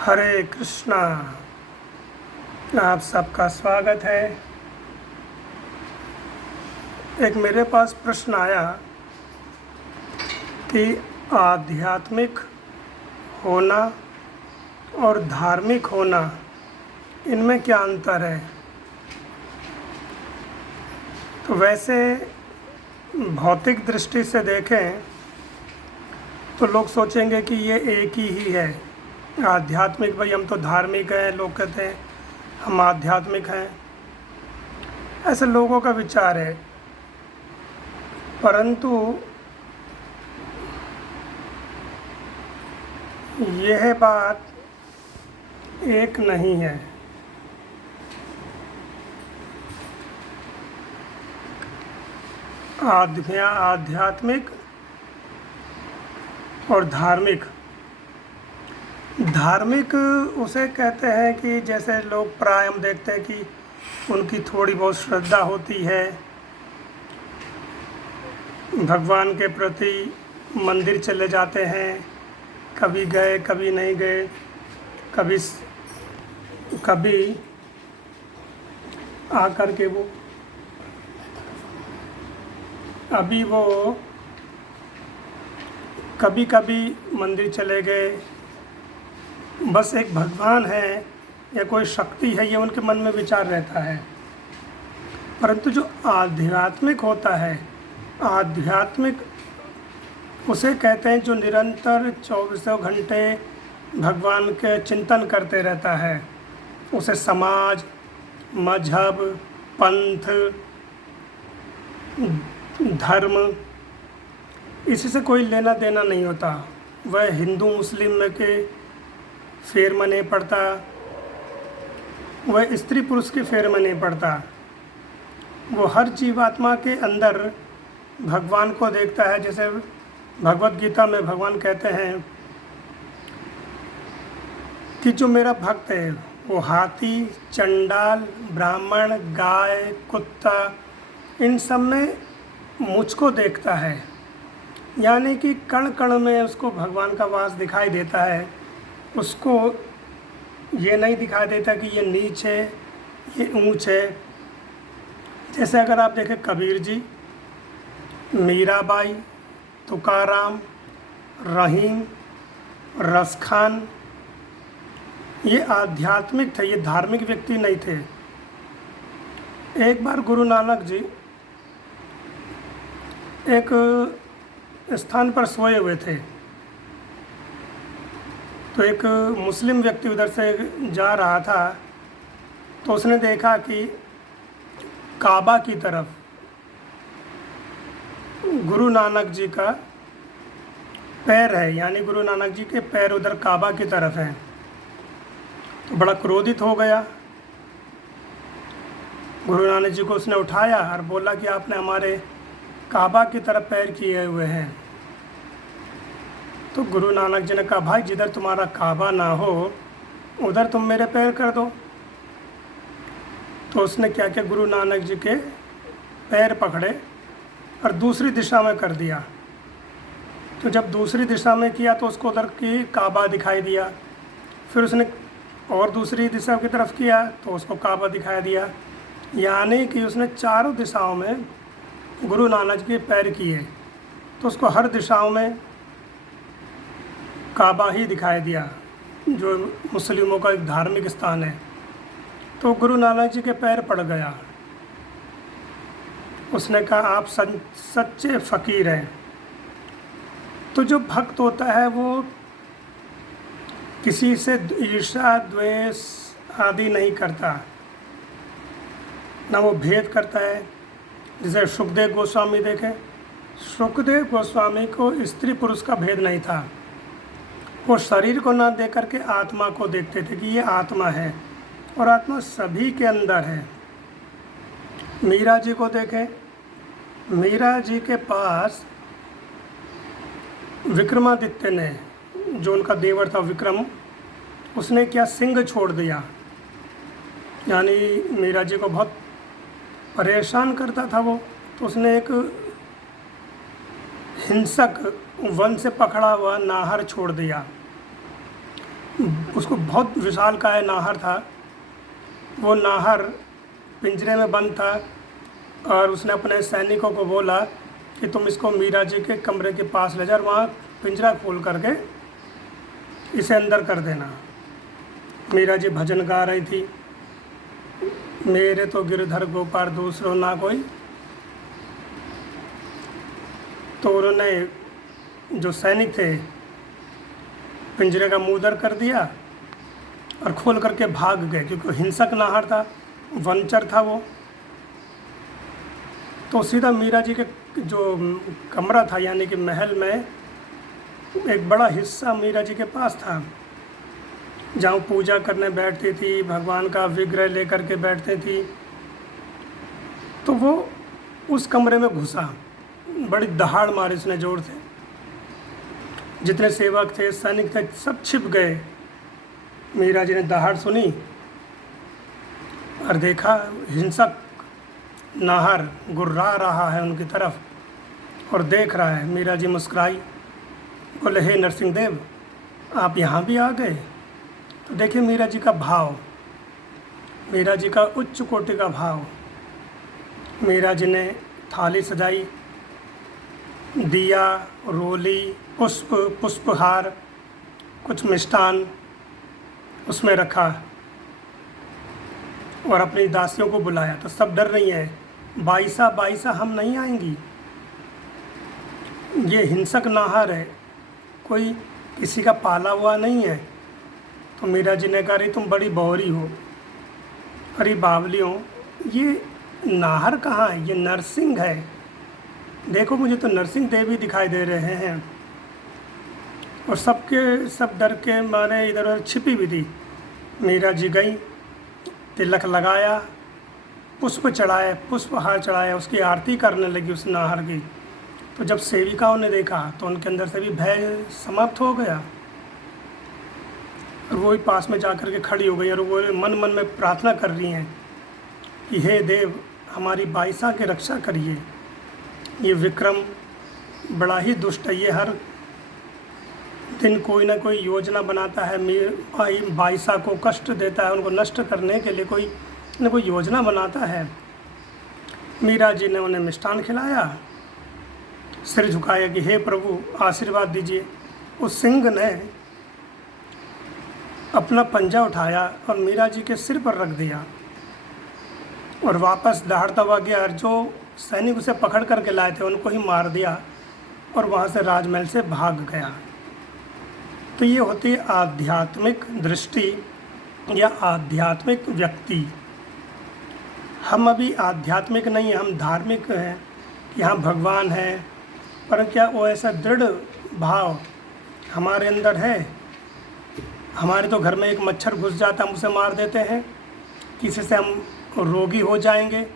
हरे कृष्णा। आप सबका स्वागत है। एक मेरे पास प्रश्न आया कि आध्यात्मिक होना और धार्मिक होना, इनमें क्या अंतर है। तो वैसे भौतिक दृष्टि से देखें तो लोग सोचेंगे कि ये एक ही है। आध्यात्मिक, भाई हम तो धार्मिक हैं, लोग कहते हैं हम आध्यात्मिक हैं, ऐसे लोगों का विचार है। परंतु यह बात एक नहीं है। आध्यात्मिक और धार्मिक उसे कहते हैं कि जैसे लोग प्राय हम देखते हैं कि उनकी थोड़ी बहुत श्रद्धा होती है, भगवान के प्रति मंदिर चले जाते हैं, कभी गए कभी नहीं गए, कभी आकर के वो कभी कभी मंदिर चले गए। बस एक भगवान है या कोई शक्ति है, ये उनके मन में विचार रहता है। परंतु जो आध्यात्मिक होता है, आध्यात्मिक उसे कहते हैं जो निरंतर 24 घंटे भगवान के चिंतन करते रहता है। उसे समाज, मजहब, पंथ, धर्म, इसी से कोई लेना देना नहीं होता। वह हिंदू मुस्लिम में के फेर में नहीं पड़ता, वह स्त्री पुरुष के फेर में नहीं पड़ता। वो हर जीवात्मा के अंदर भगवान को देखता है। जैसे भगवत गीता में भगवान कहते हैं कि जो मेरा भक्त है वो हाथी, चंडाल, ब्राह्मण, गाय, कुत्ता, इन सब में मुझको देखता है। यानी कि कण कण में उसको भगवान का वास दिखाई देता है। उसको ये नहीं दिखाई देता कि ये नीच है, ये ऊंच है। जैसे अगर आप देखें कबीर जी, मीराबाई, तुकाराम, रहीम, रसखान, ये आध्यात्मिक थे, ये धार्मिक व्यक्ति नहीं थे। एक बार गुरु नानक जी एक स्थान पर सोए हुए थे, तो एक मुस्लिम व्यक्ति उधर से जा रहा था, तो उसने देखा कि काबा की तरफ गुरु नानक जी का पैर है, यानी गुरु नानक जी के पैर उधर काबा की तरफ हैं। तो बड़ा क्रोधित हो गया। गुरु नानक जी को उसने उठाया और बोला कि आपने हमारे काबा की तरफ पैर किए हुए हैं। तो गुरु नानक जी ने कहा, भाई जिधर तुम्हारा काबा ना हो उधर तुम मेरे पैर कर दो। तो उसने क्या किया, गुरु नानक जी के पैर पकड़े और दूसरी दिशा में कर दिया। तो जब दूसरी दिशा में किया तो उसको उधर की काबा दिखाई दिया। फिर उसने और दूसरी दिशा की तरफ किया तो उसको काबा दिखाई दिया। यानी कि उसने चारों दिशाओं में गुरु नानक जी के पैर किए, तो उसको हर दिशाओं में काबा ही दिखाई दिया, जो मुस्लिमों का एक धार्मिक स्थान है। तो गुरु नानक जी के पैर पड़ गया। उसने कहा, आप सच्चे फ़कीर हैं। तो जो भक्त होता है वो किसी से ईर्ष्या, द्वेष आदि नहीं करता, ना वो भेद करता है। जैसे सुखदेव गोस्वामी देखें, सुखदेव गोस्वामी को स्त्री पुरुष का भेद नहीं था। वो शरीर को ना देख करके आत्मा को देखते थे कि ये आत्मा है और आत्मा सभी के अंदर है। मीरा जी को देखें, मीरा जी के पास विक्रमादित्य ने, जो उनका देवर था विक्रम, उसने क्या सिंह छोड़ दिया। यानी मीरा जी को बहुत परेशान करता था वो। तो उसने एक हिंसक वन से पकड़ा हुआ नाहर छोड़ दिया। उसको बहुत विशालकाय नाहर था। वो नाहर पिंजरे में बंद था और उसने अपने सैनिकों को बोला कि तुम इसको मीरा जी के कमरे के पास ले जाओ, वहाँ पिंजरा खोल करके इसे अंदर कर देना। मीरा जी भजन गा रही थी, मेरे तो गिरधर गोपाल दूसरो ना कोई। तो उन्होंने जो सैनिक थे पिंजरे का मुंह दर कर दिया और खोल करके भाग गए, क्योंकि हिंसक नाहर था, वनचर था वो। तो सीधा मीरा जी के जो कमरा था यानी कि महल में एक बड़ा हिस्सा मीरा जी के पास था, जहाँ पूजा करने बैठती थी, भगवान का विग्रह लेकर के बैठती थी। तो वो उस कमरे में घुसा, बड़ी दहाड़ मारी उसने जोर से। जितने सेवक थे, सैनिक थे, सब छिप गए। मीरा जी ने दहाड़ सुनी और देखा हिंसक नाहर गुर्रा रहा है उनकी तरफ और देख रहा है। मीरा जी मुस्कुराई, बोले हे नरसिंह देव, आप यहाँ भी आ गए। तो देखिए मीरा जी का भाव, मीरा जी का उच्च कोटि का भाव। मीरा जी ने थाली सजाई, दिया, रोली, पुष्प, पुष्पहार, कुछ मिष्ठान उसमें रखा और अपनी दासियों को बुलाया। तो सब डर रही हैं, बाईसा बाईसा हम नहीं आएंगी, ये हिंसक नाहर है, कोई किसी का पाला हुआ नहीं है। तो मीरा जी ने कहा, अरे तुम बड़ी बौरी हो, अरे बावली हो, ये नाहर कहाँ है, ये नरसिंह है। देखो मुझे तो नरसिंह देव ही दिखाई दे रहे हैं। और सबके सब डर के मारे इधर उधर छिपी हुई थी। मीरा जी गई, तिलक लगाया, पुष्प चढ़ाए, पुष्पहार चढ़ाया, उसकी आरती करने लगी उस नाहर की। तो जब सेविकाओं ने देखा तो उनके अंदर से भी भय समाप्त हो गया और वो ही पास में जा कर के खड़ी हो गई और वो मन मन में प्रार्थना कर रही हैं कि हे देव, हमारी बाईसा की रक्षा करिए। ये विक्रम बड़ा ही दुष्ट है, ये हर दिन कोई ना कोई योजना बनाता है, बाईसा को कष्ट देता है, उनको नष्ट करने के लिए कोई न कोई योजना बनाता है। मीरा जी ने उन्हें मिष्ठान खिलाया, सिर झुकाया कि हे प्रभु आशीर्वाद दीजिए। उस सिंह ने अपना पंजा उठाया और मीरा जी के सिर पर रख दिया और वापस दहाड़ता हुआ गया और जो सैनिक उसे पकड़ करके लाए थे उनको ही मार दिया और वहाँ से राजमहल से भाग गया। तो ये होती है आध्यात्मिक दृष्टि या आध्यात्मिक व्यक्ति। हम अभी आध्यात्मिक नहीं हैं, हम धार्मिक हैं कि हाँ भगवान है, पर क्या वो ऐसा दृढ़ भाव हमारे अंदर है? हमारे तो घर में एक मच्छर घुस जाता, हम उसे मार देते हैं, किसी से हम रोगी हो जाएंगे,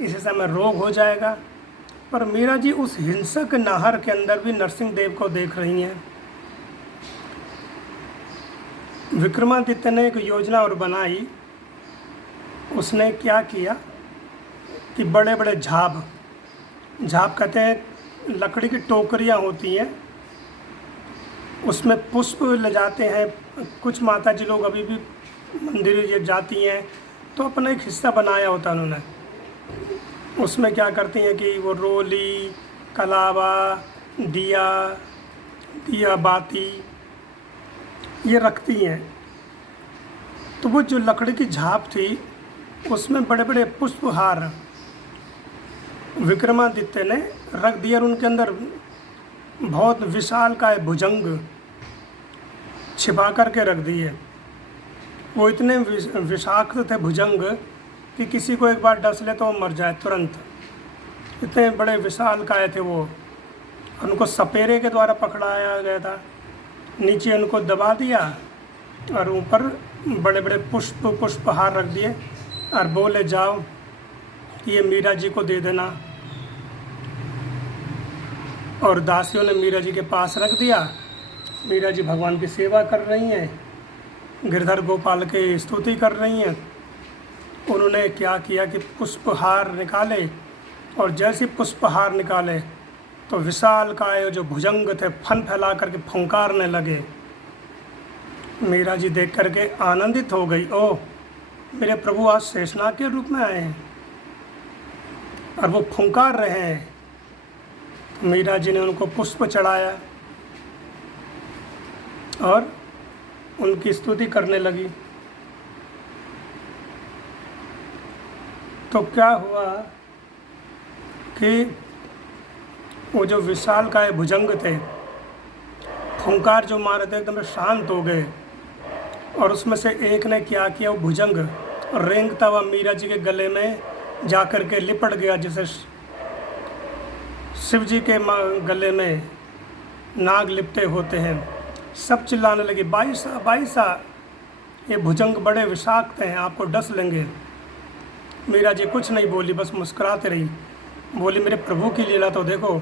इसी से हमें रोग हो जाएगा। पर मीरा जी उस हिंसक नाहर के अंदर भी नरसिंह देव को देख रही हैं। विक्रमादित्य ने एक योजना और बनाई। उसने क्या किया कि बड़े बड़े झाप कहते हैं, लकड़ी की टोकरियाँ होती हैं, उसमें पुष्प ले जाते हैं। कुछ माता जी लोग अभी भी मंदिर जब जाती हैं तो अपना एक हिस्सा बनाया होता है उन्होंने। उसमें क्या करती हैं कि वो रोली, कलावा, दिया बाती ये रखती हैं। तो वो जो लकड़ी की झाप थी उसमें बड़े बड़े पुष्पहार विक्रमादित्य ने रख दिया और उनके अंदर बहुत विशालकाय भुजंग छिपा करके रख दिए। वो इतने विषाक्त थे भुजंग कि किसी को एक बार डस ले तो वो मर जाए तुरंत, इतने बड़े विशालकाय थे वो। उनको सपेरे के द्वारा पकड़ाया गया था, नीचे उनको दबा दिया और ऊपर बड़े बड़े पुष्पहार रख दिए और बोले जाओ ये मीरा जी को दे देना। और दासियों ने मीरा जी के पास रख दिया। मीरा जी भगवान की सेवा कर रही हैं, गिरधर गोपाल के स्तुति कर रही हैं। उन्होंने क्या किया कि पुष्पहार निकाले और जैसे पुष्पहार निकाले तो विशाल काय जो भुजंग थे फन फैला करके फुंकारने लगे। मीरा जी देख करके आनंदित हो गई, ओह मेरे प्रभु आज शेषनाग के रूप में आए हैं और वो फुंकार रहे हैं। तो मीरा जी ने उनको पुष्प चढ़ाया और उनकी स्तुति करने लगी। तो क्या हुआ कि वो जो विशालकाय भुजंग थे, फुंकार जो मारे थे, एकदम शांत हो गए। और उसमें से एक ने क्या किया, वो भुजंग रेंगता हुआ मीरा जी के गले में जा कर के लिपट गया, जैसे शिव जी के गले में नाग लिपटे होते हैं। सब चिल्लाने लगे, बाईसा बाईसा, ये भुजंग बड़े विषाक्त हैं, आपको डस लेंगे। मीरा जी कुछ नहीं बोली, बस मुस्कुराते रही। बोली मेरे प्रभु की लीला तो देखो।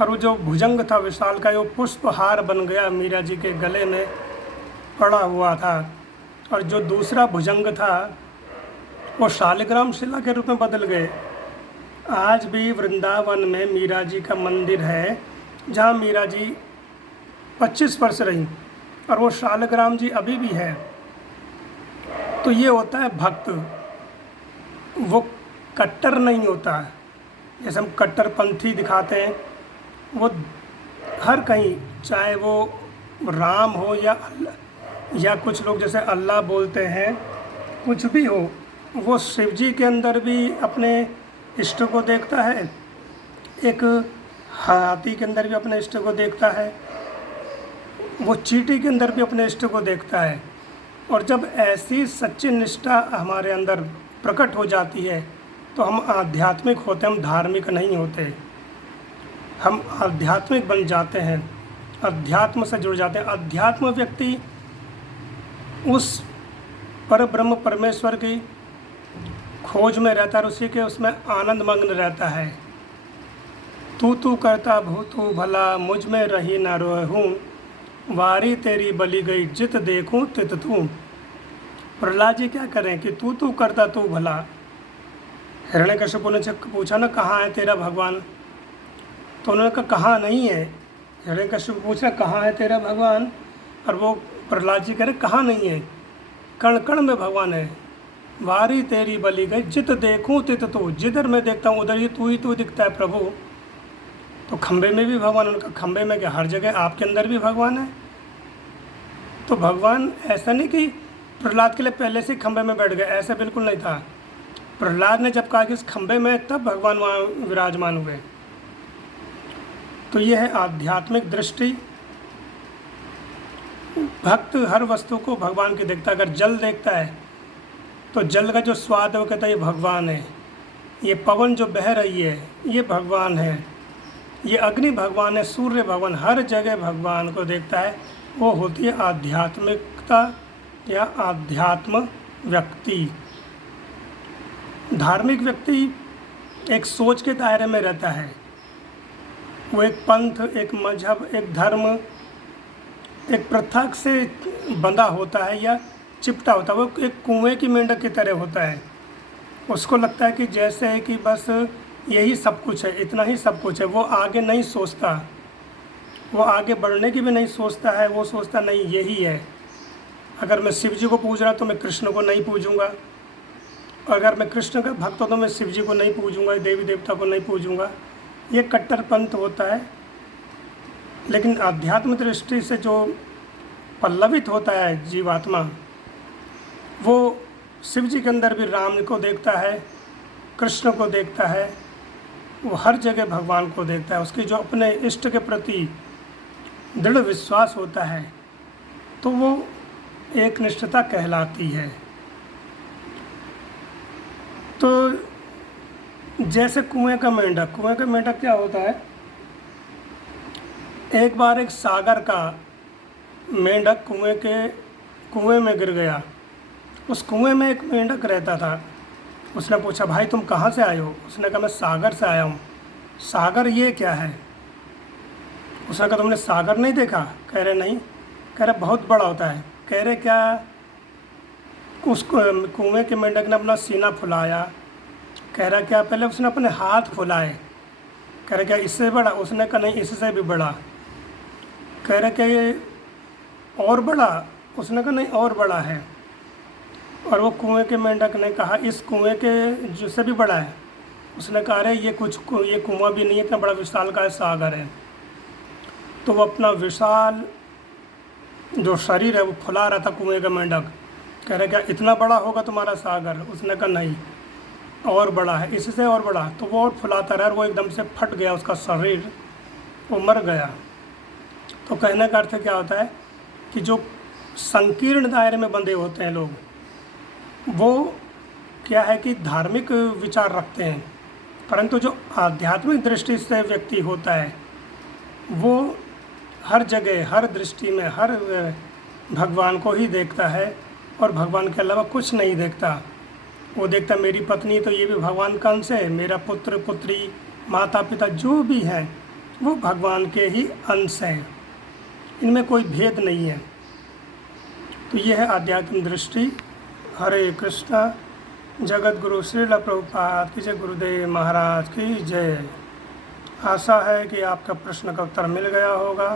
और वो जो भुजंग था विशाल का, वो पुष्पहार बन गया, मीरा जी के गले में पड़ा हुआ था। और जो दूसरा भुजंग था वो शालिग्राम शिला के रूप में बदल गए। आज भी वृंदावन में मीरा जी का मंदिर है, जहाँ मीरा जी 25 वर्ष रही, और वो शालिग्राम जी अभी भी है। तो ये होता है भक्त, वो कट्टर नहीं होता। जैसे हम कट्टरपंथी दिखाते हैं, वो हर कहीं, चाहे वो राम हो या कुछ लोग जैसे अल्लाह बोलते हैं, कुछ भी हो, वो शिव जी के अंदर भी अपने इष्ट को देखता है, एक हाथी के अंदर भी अपने इष्ट को देखता है, वो चींटी के अंदर भी अपने इष्ट को देखता है। और जब ऐसी सच्ची निष्ठा हमारे अंदर प्रकट हो जाती है तो हम आध्यात्मिक होते, हम धार्मिक नहीं होते, हम आध्यात्मिक बन जाते हैं, अध्यात्म से जुड़ जाते हैं। अध्यात्म व्यक्ति उस पर ब्रह्म परमेश्वर की खोज में रहता है, उसी के उसमें आनंद मग्न रहता है। तू करता भूतू भला, मुझ में रही न रोहूँ, वारी तेरी बली गई, जित देखूँ तित तू। प्रहलाद जी क्या करें कि तू करता तू भला। हिरण्यकश्यप ने पूछा ना, कहाँ है तेरा भगवान? तो उन्होंने कहा कहाँ नहीं है। हिरण्यकश्यप पूछ रहा कहाँ है तेरा भगवान, और वो प्रहलाद जी कह रहे कहाँ नहीं है, कण कण में भगवान है। वारी तेरी बली गई, जित देखूं तित तू, जिधर मैं देखता हूँ उधर ही तू दिखता है प्रभु। तो खंबे में भी भगवान, उनका खंबे में क्या, हर जगह आपके अंदर भी भगवान है। तो भगवान ऐसा नहीं कि प्रहलाद के लिए पहले से खंबे में बैठ गए, ऐसा बिल्कुल नहीं था। प्रहलाद ने जब कहा कि इस खंबे में, तब भगवान वहाँ विराजमान हुए। तो यह है आध्यात्मिक दृष्टि। भक्त हर वस्तु को भगवान की देखता है। अगर जल देखता है तो जल का जो स्वाद है वो कहता है ये भगवान है, ये पवन जो बह रही है ये भगवान है, ये अग्नि भगवान है, सूर्य भगवान, हर जगह भगवान को देखता है। वो होती है आध्यात्मिकता या आध्यात्म व्यक्ति। धार्मिक व्यक्ति एक सोच के दायरे में रहता है, वो एक पंथ, एक मजहब, एक धर्म, एक प्रथा से बंधा होता है या चिपटा होता है। वो एक कुएं की मेंढक की तरह होता है। उसको लगता है कि जैसे है कि बस यही सब कुछ है, इतना ही सब कुछ है। वो आगे नहीं सोचता, वो आगे बढ़ने की भी नहीं सोचता है। वो सोचता नहीं यही है। अगर मैं शिव जी को पूज रहा तो मैं कृष्ण को नहीं पूजूंगा, अगर मैं कृष्ण का भक्त हो तो मैं शिव जी को नहीं पूजूंगा, देवी देवता को नहीं पूजूंगा। ये कट्टरपंथ होता है। लेकिन आध्यात्मिक दृष्टि से जो पल्लवित होता है जीवात्मा, वो शिव जी के अंदर भी राम को देखता है, कृष्ण को देखता है, वो हर जगह भगवान को देखता है। उसकी जो अपने इष्ट के प्रति दृढ़ विश्वास होता है तो वो एक निष्ठता कहलाती है। तो जैसे कुएं का मेंढक क्या होता है, एक बार एक सागर का मेंढक कुएं में गिर गया। उस कुएं में एक मेंढक रहता था। उसने पूछा भाई तुम कहाँ से आए हो? उसने कहा मैं सागर से आया हूँ। सागर ये क्या है? उसने कहा तुमने सागर नहीं देखा? कह रहे नहीं। कह रहे बहुत बड़ा होता है। कह रहे क्या? उस कुएं के मेंढक ने अपना सीना फुलाया। कह रहा क्या? पहले उसने अपने हाथ फुलाए। कह रहे क्या इससे बड़ा? उसने कहा नहीं इससे भी बड़ा। कह रहे क्या ये और बड़ा? उसने कहा नहीं और बड़ा है। और वो कुएं के मेंढक ने कहा इस कुएं के जो से भी बड़ा है। उसने कहा अरे ये कुआं भी नहीं है, इतना बड़ा विशाल का सागर है। तो वो अपना विशाल जो शरीर है वो फुला रहा था कुएं का मेंढक, कह रहे क्या इतना बड़ा होगा तुम्हारा सागर? उसने कहा नहीं और बड़ा है, इससे और बड़ा। तो वो और फुलाता रहा और वो एकदम से फट गया उसका शरीर, वो मर गया। तो कहने का अर्थ क्या होता है कि जो संकीर्ण दायरे में बंधे होते हैं लोग, वो क्या है कि धार्मिक विचार रखते हैं, परंतु जो आध्यात्मिक दृष्टि से व्यक्ति होता है वो हर जगह हर दृष्टि में हर भगवान को ही देखता है और भगवान के अलावा कुछ नहीं देखता। वो देखता मेरी पत्नी तो ये भी भगवान का अंश है, मेरा पुत्र पुत्री माता पिता जो भी हैं वो भगवान के ही अंश हैं, इनमें कोई भेद नहीं है। तो यह है आध्यात्मिक दृष्टि। हरे कृष्णा। जगत गुरु श्रील प्रभुपाद की जय, गुरुदेव महाराज की जय। आशा है कि आपका प्रश्न का उत्तर मिल गया होगा।